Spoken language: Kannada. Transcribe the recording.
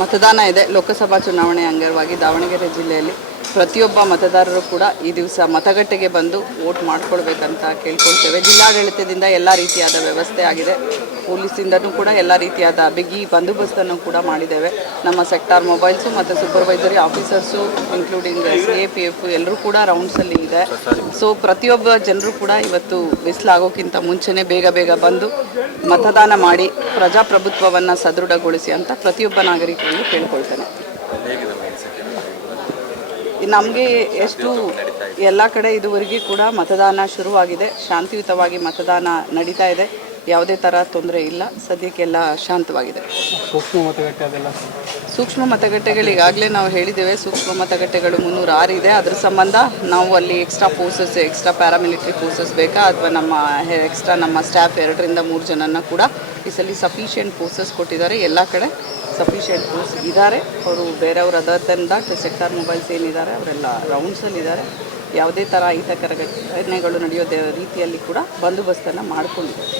ಮತದಾನ ಇದೆ. ಲೋಕಸಭಾ ಚುನಾವಣೆ ಅಂಗವಾಗಿ ದಾವಣಗೆರೆ ಜಿಲ್ಲೆಯಲ್ಲಿ ಪ್ರತಿಯೊಬ್ಬ ಮತದಾರರು ಕೂಡ ಈ ದಿವಸ ಮತಗಟ್ಟೆಗೆ ಬಂದು ವೋಟ್ ಮಾಡ್ಕೊಳ್ಬೇಕಂತ ಕೇಳ್ಕೊಳ್ತೇವೆ. ಜಿಲ್ಲಾಡಳಿತದಿಂದ ಎಲ್ಲ ರೀತಿಯಾದ ವ್ಯವಸ್ಥೆ ಆಗಿದೆ. ಪೊಲೀಸಿಂದನೂ ಕೂಡ ಎಲ್ಲ ರೀತಿಯಾದ ಬಿಗಿ ಬಂದೋಬಸ್ತನ್ನು ಕೂಡ ಮಾಡಿದ್ದೇವೆ. ನಮ್ಮ ಸೆಕ್ಟಾರ್ ಮೊಬೈಲ್ಸು ಮತ್ತು supervisory officers including C A P F ಎಲ್ಲರೂ ಕೂಡ ರೌಂಡ್ಸಲ್ಲಿ ಇದೆ. ಸೊ ಪ್ರತಿಯೊಬ್ಬ ಜನರು ಕೂಡ ಇವತ್ತು ಬಿಸಿಲಾಗೋಕ್ಕಿಂತ ಮುಂಚೆನೇ ಬೇಗ ಬೇಗ ಬಂದು ಮತದಾನ ಮಾಡಿ ಪ್ರಜಾಪ್ರಭುತ್ವವನ್ನು ಸದೃಢಗೊಳಿಸಿ ಅಂತ ಪ್ರತಿಯೊಬ್ಬ ನಾಗರಿಕರನ್ನು ಕೇಳ್ಕೊಳ್ತೇನೆ. ನಮಗೆ ಎಷ್ಟು ಎಲ್ಲ ಕಡೆ ಇದುವರೆಗೆ ಕೂಡ ಮತದಾನ ಶುರುವಾಗಿದೆ. ಶಾಂತಿಯುತವಾಗಿ ಮತದಾನ ನಡೀತಾ ಇದೆ. ಯಾವುದೇ ಥರ ತೊಂದರೆ ಇಲ್ಲ. ಸದ್ಯಕ್ಕೆಲ್ಲ ಶಾಂತವಾಗಿದೆ. ಸೂಕ್ಷ್ಮ ಮತಗಟ್ಟೆಗಳಿಗಾಗಲೇ ನಾವು ಹೇಳಿದ್ದೇವೆ, ಸೂಕ್ಷ್ಮ ಮತಗಟ್ಟೆಗಳು ಮುನ್ನೂರು ಆರು ಇದೆ. ಅದ್ರ ಸಂಬಂಧ ನಾವು ಅಲ್ಲಿ extra forces extra paramilitary forces ಬೇಕಾ? ಅಥವಾ ನಮ್ಮ ಎಕ್ಸ್ಟ್ರಾ ನಮ್ಮ ಸ್ಟಾಫ್ ಎರಡರಿಂದ ಮೂರು ಜನನ ಕೂಡ ಈ ಸಲ ಸಫಿಷಿಯೆಂಟ್ ಫೋರ್ಸಸ್ ಕೊಟ್ಟಿದ್ದಾರೆ. ಎಲ್ಲ ಕಡೆ ಸಫಿಷಿಯೆಂಟ್ ಫೋರ್ಸ್ ಇದ್ದಾರೆ. ಅವರು ಬೇರೆಯವ್ರು ಅದರಿಂದ ಸೆಕ್ಟಾರ್ ಮೊಬೈಲ್ಸ್ ಏನಿದ್ದಾರೆ, ಅವರೆಲ್ಲ ರೌಂಡ್ಸಲ್ಲಿದ್ದಾರೆ ಯಾವುದೇ ಥರ ಅಹಿತಕರ ಘಟನೆಗಳು ನಡೆಯೋದೇ ರೀತಿಯಲ್ಲಿ ಕೂಡ ಬಂದೋಬಸ್ತನ್ನು ಮಾಡಿಕೊಂಡಿದ್ದಾರೆ.